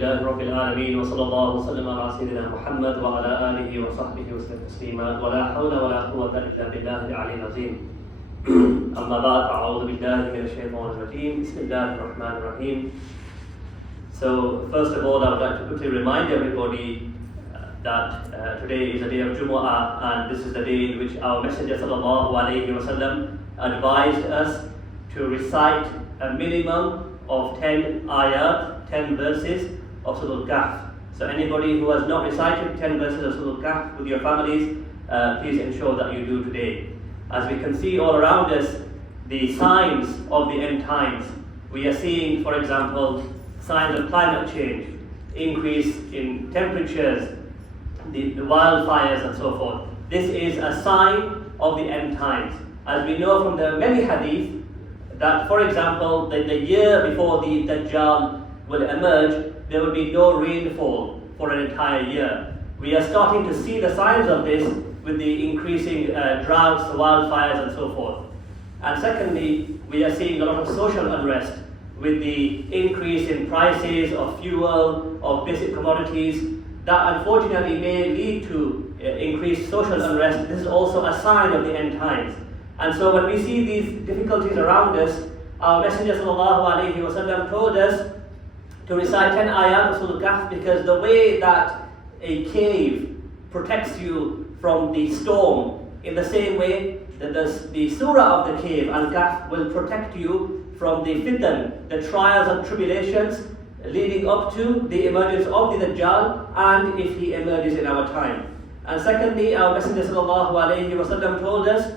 لله رب العالمين وصلى الله وسلم على سيدنا محمد وعلى آله وصحبه وسلم تسليما ولا حول ولا قوة إلا بالله العلي العظيم. أما بعد فأعوذ بالله من الشيطان الرجيم. بسم الله الرحمن الرحيم. So first of all, I would like to quickly remind everybody that today is the day of Jumu'ah, and this is the day in which our Messenger sallallahu alaihi wasallam advised us to recite a minimum of 10 ayat, 10 verses of Surah Al-Kahf. So anybody who has not recited 10 verses of Surah Al-Kahf with your families, please ensure that you do today. As we can see all around us, the signs of the end times. We are seeing, for example, signs of climate change, increase in temperatures, the wildfires and so forth. This is a sign of the end times. As we know from the many hadith, that for example, the year before the Dajjal will emerge, there will be no rainfall for an entire year. We are starting to see the signs of this with the increasing droughts, the wildfires and so forth. And secondly, we are seeing a lot of social unrest with the increase in prices of fuel, of basic commodities, that unfortunately may lead to increased social unrest. This is also a sign of the end times. And so when we see these difficulties around us, our Messenger sallallahu alaihi wasallam told us to recite 10 ayat of Surah Al-Kahf, because the way that a cave protects you from the storm, in the same way that the surah of the cave, Al-Kahf, will protect you from the fitan, the trials and tribulations leading up to the emergence of the Dajjal, and if he emerges in our time. And secondly, our Messenger sallallahu alaihi wasallam told us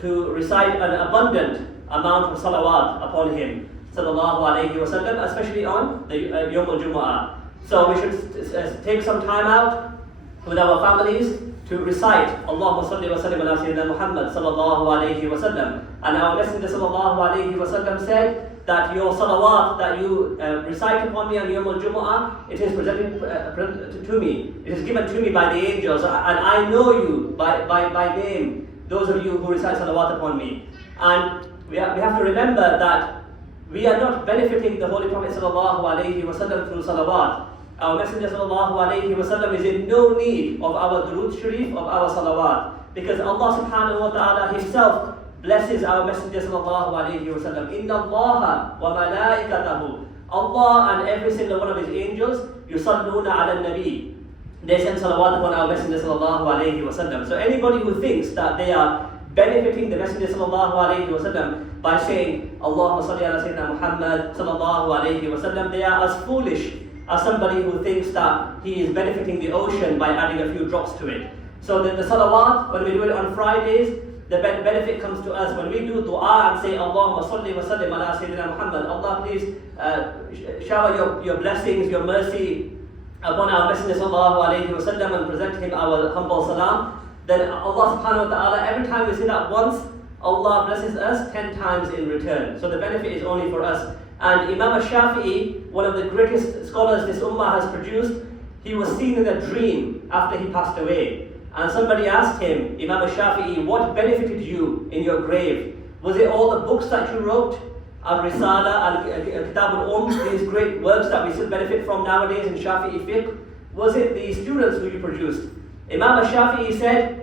to recite an abundant amount of salawat upon him sallallahu alaihi wasallam, especially on the Yawm al-Jumu'ah. So we should take some time out with our families to recite Allahumma salli wa sallim ala Sayyidina Muhammad sallallahu alaihi wasallam. And our Messenger sallallahu alaihi wasallam said that your salawat that you recite upon me on Yawm al-Jumu'ah, it is presented to me. It is given to me by the angels, and I know you by name, those of you who recite salawat upon me. And we have to remember that we are not benefiting the Holy Prophet sallallahu alaihi wasallam through salawat. Our Messenger sallallahu alaihi wasallam is in no need of our durood sharif, of our salawat, because Allah subhanahu wa ta'ala himself blesses our Messenger sallallahu alaihi wasallam. Inna Allaha wa malaikatahu. Allah and every single one of his angels, yusalluna ala nabi. They send salawat upon our Messenger sallallahu alaihi wasallam. So anybody who thinks that they are benefiting the Messenger sallallahu alaihi wasallam by saying Allahumma salli ala Sayyidina Muhammad sallallahu alaihi wasallam, they are as foolish as somebody who thinks that he is benefiting the ocean by adding a few drops to it. So the salawat, when we do it on Fridays, the benefit comes to us when we do dua and say Allahumma salli wa sallim ala Sayyidina Muhammad. Allah, please shower your blessings, your mercy upon our Messenger sallallahu alaihi wasallam, and present him our humble salam. Then Allah subhanahu wa ta'ala, every time we say that once, Allah blesses us 10 times in return. So the benefit is only for us. And Imam al-Shafi'i, one of the greatest scholars this ummah has produced, he was seen in a dream after he passed away. And somebody asked him, Imam al-Shafi'i, what benefited you in your grave? Was it all the books that you wrote? Al-Risala, Al-Kitab al-Umm, these great works that we still benefit from nowadays in Shafi'i fiqh? Was it the students who you produced? Imam al-Shafi'i said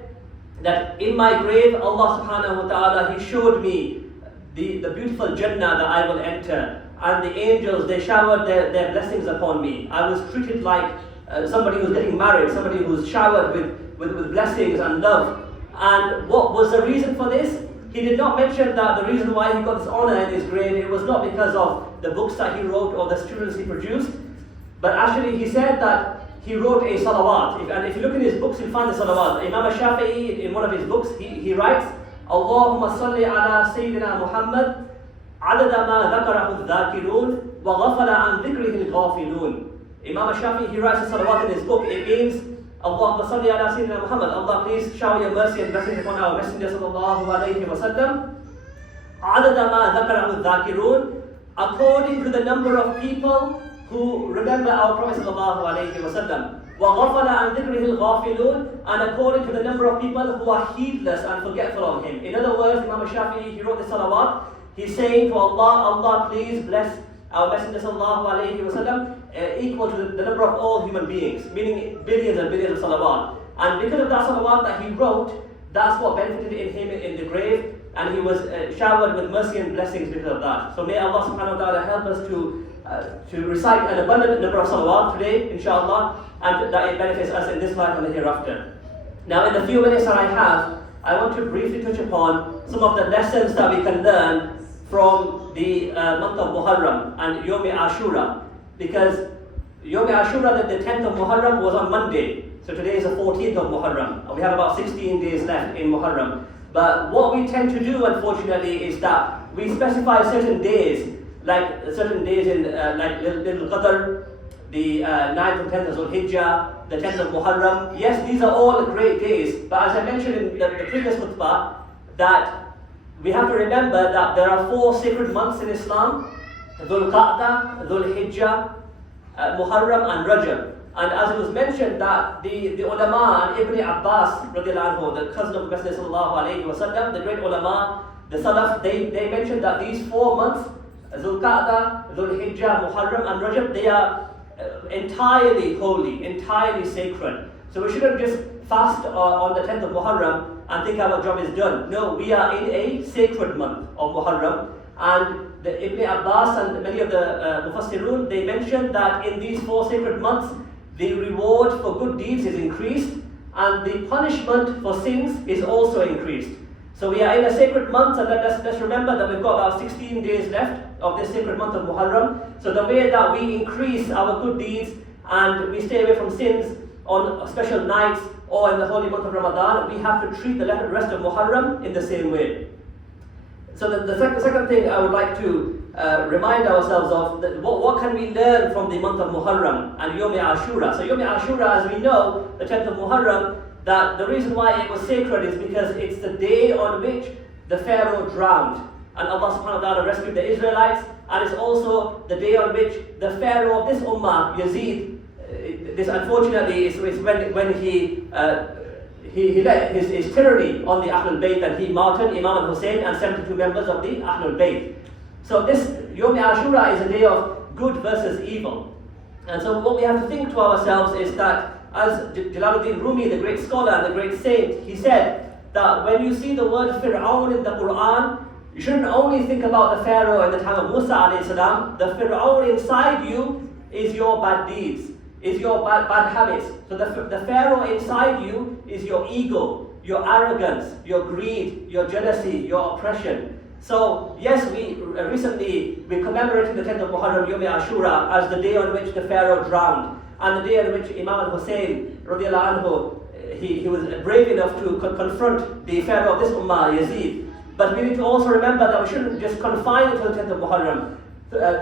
that in my grave, Allah subhanahu wa ta'ala, he showed me the beautiful Jannah that I will enter. And the angels, they showered their blessings upon me. I was treated like somebody who's getting married, somebody who's showered with blessings and love. And what was the reason for this? He did not mention that the reason why he got this honor in his grave, it was not because of the books that he wrote or the students he produced, but actually he said that he wrote a salawat. And if you look in his books, you'll find the salawat. Imam al-Shafi'i, in one of his books, he writes, Allahumma salli ala Sayyidina Muhammad adada ma dhakarahu al-dhakirun wa ghafala an dhikrihi al-ghafilun. Imam al-Shafi'i, he writes a salawat in his book. It means, Allahumma salli ala Sayyidina Muhammad. Allah, please shower your mercy and blessings upon our Messenger sallallahu alayhi wa sallam. Adada ma dhakarahu al-dhakirun, according to the number of people who remember our Prophet sallallahu alayhi wa sallam. وَغَفَلَ عَنْ ذِكْرِهِ الْغَافِلُونَ, and according to the number of people who are heedless and forgetful of him. In other words, Imam al-Shafi'i, he wrote the salawat. He's saying to Allah, Allah, please bless our Messenger sallallahu alayhi wa sallam, equal to the number of all human beings, meaning billions and billions of salawat. And because of that salawat that he wrote, that's what benefited him in the grave, and he was showered with mercy and blessings because of that. So may Allah subhanahu wa ta'ala help us to recite an abundant number of salawat today, inshallah, and that it benefits us in this life and the hereafter. Now, in the few minutes that I have, I want to briefly touch upon some of the lessons that we can learn from the month of Muharram and Yom Ashura, because Yom Ashura, the 10th of Muharram, was on Monday. So today is the 14th of Muharram, and we have about 16 days left in Muharram. But what we tend to do, unfortunately, is that we specify certain days, like certain days in like Little Qadr, the 9th and 10th of Zulhijjah, the 10th of Muharram. Yes, these are all great days, but as I mentioned in the previous khutbah, that we have to remember that there are 4 sacred months in Islam: Dhul Qa'dah, Dhul Hijjah, Muharram and Rajab. And as it was mentioned that the ulama and Ibn Abbas, the cousin of the Messenger sallallahu alayhi wa sallam, the great ulama, the Salaf, they mentioned that these 4 months, Dhul Qa'dah, Dhul Hijjah, Muharram and Rajab, they are entirely holy, entirely sacred. So we shouldn't just fast on the 10th of Muharram and think our job is done. No, we are in a sacred month of Muharram, and the Ibn Abbas and many of the Mufassirun, they mentioned that in these 4 sacred months, the reward for good deeds is increased and the punishment for sins is also increased. So we are in a sacred month, and let's remember that we've got about 16 days left of this sacred month of Muharram. So the way that we increase our good deeds and we stay away from sins on special nights or in the holy month of Ramadan, we have to treat the rest of Muharram in the same way. So the second thing I would like to remind ourselves of, that what can we learn from the month of Muharram and Yom Ashura. So Yom Ashura, as we know, the 10th of Muharram, that the reason why it was sacred is because it's the day on which the Pharaoh drowned and Allah subhanahu wa ta'ala rescued the Israelites, and it's also the day on which the Pharaoh of this ummah, Yazeed, this unfortunately is when he let his tyranny on the Ahlul Bayt, and he martyred Imam al-Hussein and 72 members of the Ahlul Bayt. So this Yom Ashura is a day of good versus evil. And so what we have to think to ourselves is that, as Jalaluddin Rumi, the great scholar and the great saint, he said that when you see the word Pharaoh in the Quran, you shouldn't only think about the Pharaoh in the time of Musa alayhi salam. The Pharaoh inside you is your bad deeds, is your bad habits. So the Pharaoh inside you is your ego, your arrogance, your greed, your jealousy, your oppression. So yes, we recently commemorated the 10th of Muharram, Yom Ashura, as the day on which the Pharaoh drowned, and the day on which Imam al-Hussein radiallahu anhu, he was brave enough to confront the Pharaoh of this ummah, Yazeed. But we need to also remember that we shouldn't just confine it to the 10th of Muharram.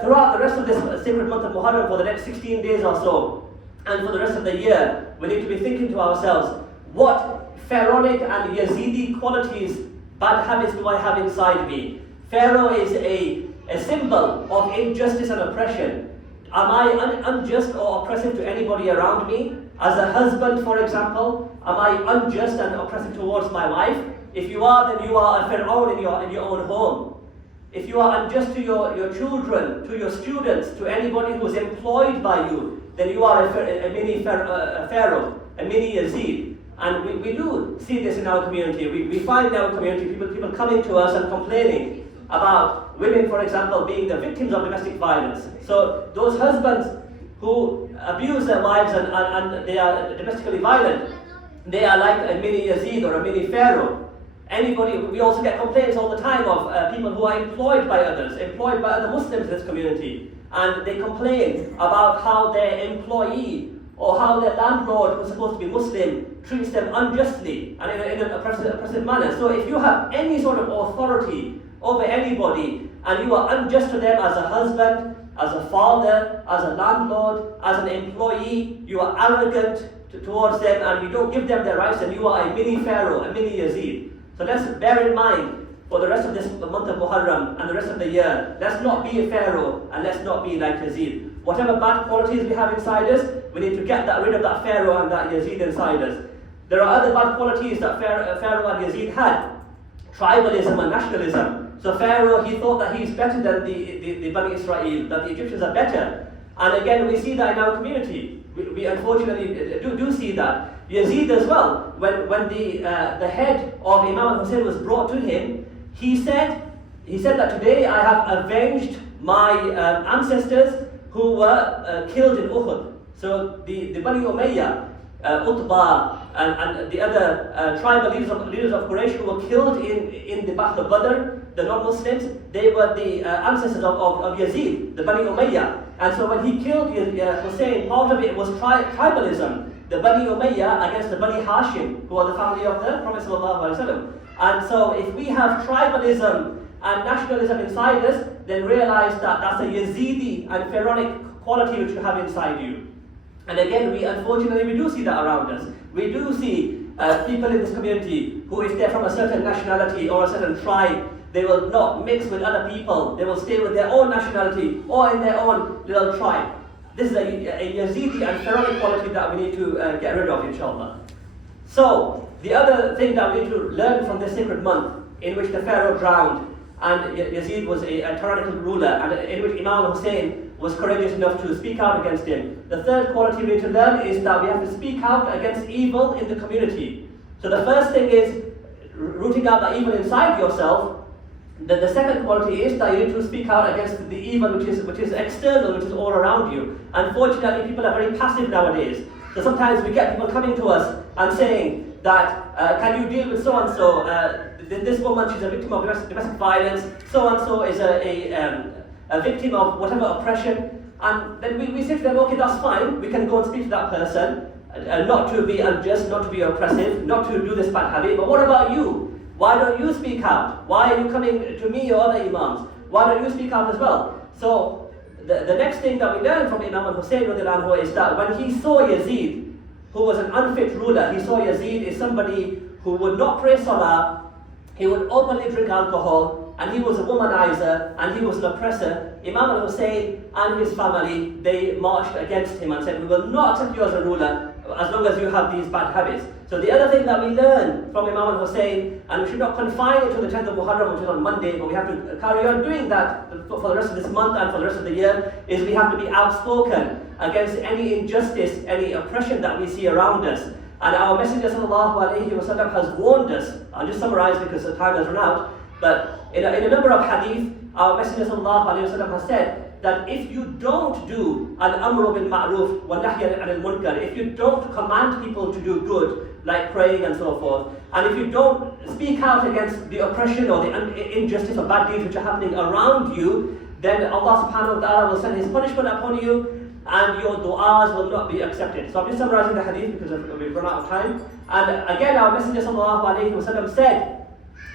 Throughout the rest of this sacred month of Muharram, for the next 16 days or so, and for the rest of the year, we need to be thinking to ourselves, what pharaonic and Yazidi qualities, bad habits do I have inside me? Pharaoh is a symbol of injustice and oppression. Am I unjust or oppressive to anybody around me? As a husband, for example, am I unjust and oppressive towards my wife? If you are, then you are a Pharaoh in your own home. If you are unjust to your children, to your students, to anybody who is employed by you, then you are a mini Pharaoh, a mini Yazeed. And we do see this in our community. We find in our community people coming to us and complaining about women, for example, being the victims of domestic violence. So those husbands who abuse their wives and they are domestically violent, they are like a mini Yazeed or a mini Pharaoh. We also get complaints all the time of people who are employed by others, employed by other Muslims in this community, and they complain about how their employee or how their landlord, who's supposed to be Muslim, treats them unjustly and in an oppressive manner. So if you have any sort of authority over anybody and you are unjust to them as a husband, as a father, as a landlord, as an employee, you are arrogant towards them and you don't give them their rights, then you are a mini Pharaoh, a mini Yazeed. So let's bear in mind for the rest of this month of Muharram and the rest of the year, let's not be a Pharaoh and let's not be like Yazeed. Whatever bad qualities we have inside us, we need to get rid of that Pharaoh and that Yazeed inside us. There are other bad qualities that Pharaoh and Yazeed had. Tribalism and nationalism. So Pharaoh, he thought that he's better than the Bani Israel, that the Egyptians are better. And again, we see that in our community. We unfortunately do see that. Yazeed as well, when the head of Imam al-Hussein was brought to him, he said that today I have avenged my ancestors who were killed in Uhud. So the Bani Umayyah, Utbah, and the other tribal leaders of Quraysh who were killed in the Battle of Badr, the non-Muslims, they were the ancestors of Yazeed, the Bani Umayyah. And so when he killed Hussein, part of it was tribalism. The Bani Umayyah against the Bani Hashim, who are the family of the Prophet ﷺ. And so if we have tribalism and nationalism inside us, then realize that that's a Yazidi and Pharaonic quality which you have inside you. And again, unfortunately, we do see that around us. We do see people in this community who, if they're from a certain nationality or a certain tribe, they will not mix with other people. They will stay with their own nationality or in their own little tribe. This is a Yazidi and Pharaonic quality that we need to get rid of, inshallah. So, the other thing that we need to learn from this sacred month, in which the Pharaoh drowned, and Yazeed was a tyrannical ruler, and in which Imam Hussein was courageous enough to speak out against him. The third quality we need to learn is that we have to speak out against evil in the community. So the first thing is rooting out the evil inside yourself. The second quality is that you need to speak out against the evil which is external, which is all around you. Unfortunately, people are very passive nowadays. So sometimes we get people coming to us and saying that, can you deal with so-and-so? This woman, she's a victim of domestic violence. So-and-so is a victim of whatever oppression. And then we say to them, okay, that's fine. We can go and speak to that person. Not to be unjust, not to be oppressive, not to do this bad habit. But what about you? Why don't you speak out? Why are you coming to me or other imams? Why don't you speak out as well? So the next thing that we learn from Imam al-Hussein is that when he saw Yazeed, who was an unfit ruler, he saw Yazeed is somebody who would not pray salah, he would openly drink alcohol, and he was a womanizer, and he was an oppressor. Imam al-Hussein and his family, they marched against him and said, we will not accept you as a ruler as long as you have these bad habits. So the other thing that we learn from Imam al-Hussein, and we should not confine it to the 10th of Muharram, which is on Monday, but we have to carry on doing that for the rest of this month and for the rest of the year, is we have to be outspoken against any injustice, any oppression that we see around us. And our Messenger ﷺ has warned us. I'll just summarize because the time has run out. But in a number of hadith, our Messenger ﷺ has said that if you don't do al-amru bil ma'ruf wa nahya anil munkar, if you don't command people to do good, like praying and so forth, and if you don't speak out against the oppression or the injustice or bad deeds which are happening around you, then Allah subhanahu wa ta'ala will send His punishment upon you, and your du'as will not be accepted. So I'm just summarizing the hadith because we've run out of time. And again, our Messenger ﷺ said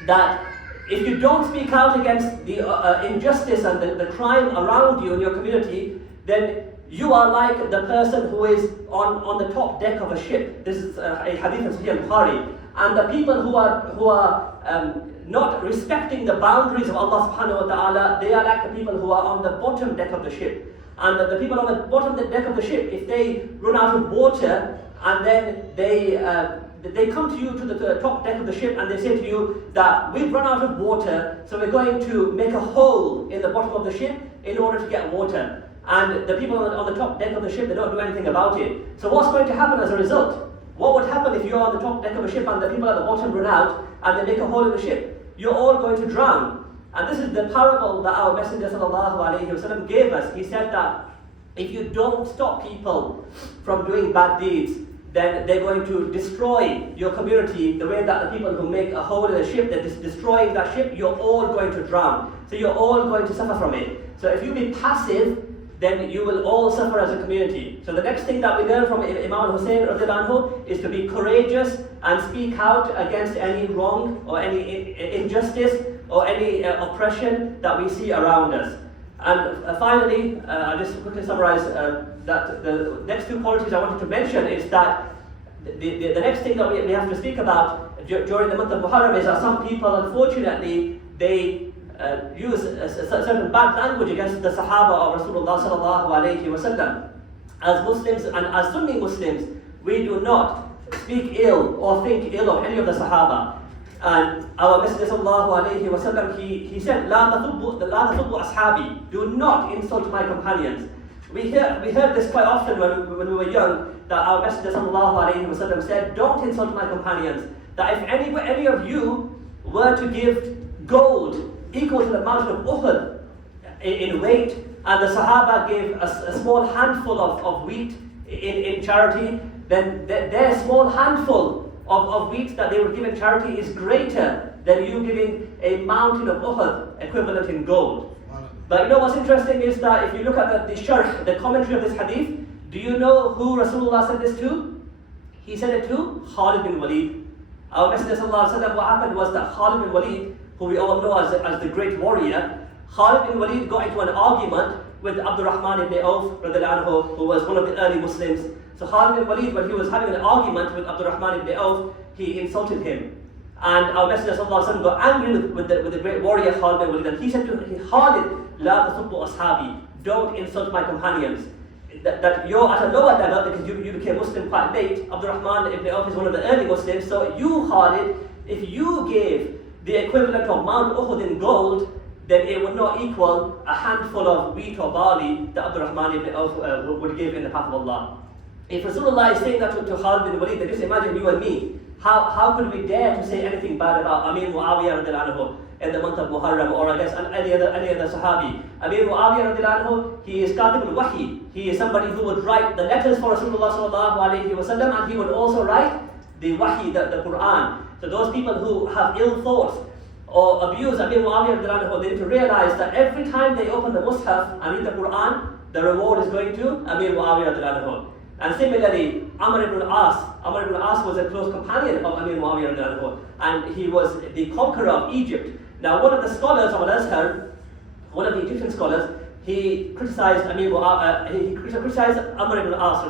that if you don't speak out against the injustice and the crime around you in your community, then you are like the person who is on the top deck of a ship. This is a hadith of Al-Azhari. And the people who are not respecting the boundaries of Allah subhanahu wa ta'ala, they are like the people who are on the bottom deck of the ship. And the people on the bottom deck of the ship, if they run out of water and then they come to you to the top deck of the ship and they say to you that we've run out of water, so we're going to make a hole in the bottom of the ship in order to get water. And the people on the top deck of the ship, they don't do anything about it. So what's going to happen as a result? What would happen if you're on the top deck of a ship and the people at the bottom run out and they make a hole in the ship? You're all going to drown. And this is the parable that our Messenger ﷺ gave us. He said that if you don't stop people from doing bad deeds, then they're going to destroy your community the way that the people who make a hole in a ship, they're destroying that ship, you're all going to drown. So you're all going to suffer from it. So if you be passive, then you will all suffer as a community. So the next thing that we learn from Imam al-Hussein is to be courageous and speak out against any wrong or any injustice or any oppression that we see around us. And finally, I'll just quickly summarize that the next two qualities I wanted to mention is that the next thing that we have to speak about during the month of Muharram is that some people, unfortunately, they use a certain bad language against the Sahaba of Rasulullah sallallahu alayhi wasallam. As Muslims and as Sunni Muslims, we do not speak ill or think ill of any of the Sahaba. And our Messenger sallallahu alayhi wasallam, he said, "La tasubbu ashabi." Do not insult my companions. We heard this quite often when we were young, that our Messenger sallallahu alayhi wa sallam said, don't insult my companions. That if any of you were to give gold equal to the mountain of Uhud in weight, and the Sahaba gave a small handful of wheat in charity, then their small handful of wheat that they would give in charity is greater than you giving a mountain of Uhud equivalent in gold. But you know what's interesting is that if you look at the sharh, the commentary of this hadith, do you know who Rasulullah said this to? He said it to Khalid bin Walid. Our Messenger sallallahu alaihi wasallam, what happened was that Khalid bin Walid, who we all know as the great warrior, Khalid bin Walid got into an argument with Abdurrahman ibn Auf, who was one of the early Muslims. So Khalid bin Walid, when he was having an argument with Abdurrahman ibn Auf, he insulted him. And our Messenger sallallahu alaihi wasallam got angry with the great warrior Khalid bin Walid, and he said to him, Khalid, la tasubbu ashabi, don't insult my companions. That you're at a lower level because you became Muslim quite late. Abdurrahman ibn Auf is one of the early Muslims. So you, Khalid, if you gave the equivalent of Mount Uhud in gold, then it would not equal a handful of wheat or barley that Abdurrahman ibn Auf would give in the path of Allah. If Rasulullah is saying that to Khalid bin Walid, then just imagine you and me. How could we dare to say anything bad about Amir Muawiyah radiallahu anhu in the month of Muharram, or I guess any other Sahabi? Amir Muawiyah radiallahu anhu, he is Katib al-Wahi. He is somebody who would write the letters for Rasulullah sallallahu alayhi wa sallam, and he would also write the Wahi, the Quran. So those people who have ill thoughts or abuse Amir Muawiyah radiallahu anhu, they need to realize that every time they open the Mus'haf and read the Quran, the reward is going to Amir Muawiyah radiallahu anhu. And similarly, Amr ibn al-As was a close companion of Amir Muawiyah radiallahu anhu, and he was the conqueror of Egypt. Now, one of the scholars of Al-Azhar, one of the Egyptian scholars, he criticized Amr ibn al-As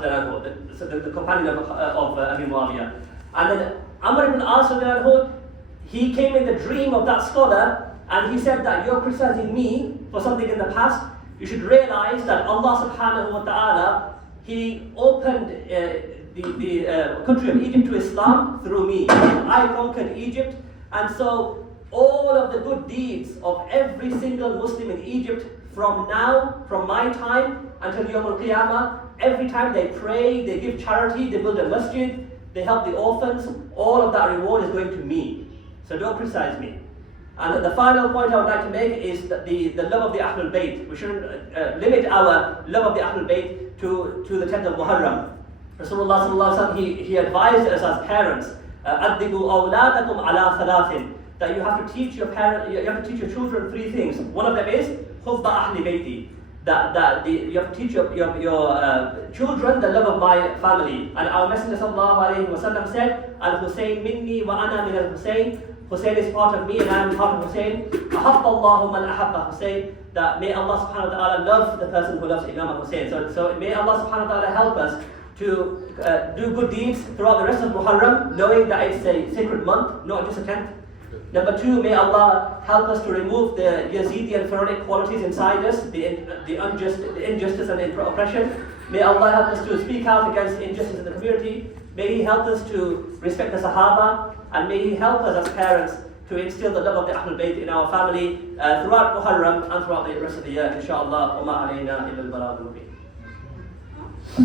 radiallahu anhu, the companion of Amir Muawiyah. And then Amr ibn al-As radiallahu anhu, he came in the dream of that scholar, and he said that you're criticizing me for something in the past. You should realize that Allah subhanahu wa ta'ala, He opened the country of Egypt to Islam through me. I conquered Egypt, and so all of the good deeds of every single Muslim in Egypt from my time until Yawm al-Qiyamah, every time they pray, they give charity, they build a masjid, they help the orphans, all of that reward is going to me. So don't criticize me. And the final point I would like to make is that the love of the Ahlul Bayt. We shouldn't limit our love of the Ahlul Bayt to the 10th of Muharram. Rasulullah sallallahu alaihi wasallam, he advised us as parents, أَدِّبُوا أَوْلَادَكُمْ عَلَىٰ ثَلَاثٍ, that you have to teach your children three things. One of them is حُبَّ أَهْلِ بَيْتِي, you have to teach your children the love of my family. And our Messenger sallallahu alaihi wasallam said, Al-Husayn minni wa ana min al-Husayn. Hussein is part of me and I am part of Hussein. أَحَبَّ اللَّهُ مَنْ أَحَبَّ Hussein. That may Allah subhanahu wa ta'ala love the person who loves Imam Hussein. So may Allah subhanahu wa ta'ala help us to do good deeds throughout the rest of Muharram, knowing that it's a sacred month, not just a 10th. Number two, may Allah help us to remove the Yazidi and Pharaonic qualities inside us, the injustice and oppression. May Allah help us to speak out against injustice in the community. May He help us to respect the Sahaba, and may He help us as parents to instill the love of the Ahlul Bayt in our family throughout Muharram and throughout the rest of the year, inshaAllah. وَمَا عَلَيْنَا إِلَّا الْبَلَاغُ الْمُبِينُ.